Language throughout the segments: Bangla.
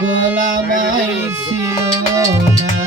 গোলামাই ছিল না।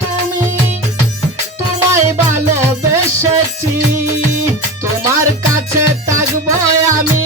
তুমি। তোমায় ভালোবেসেছি। তোমার কাছে থাকব আমি।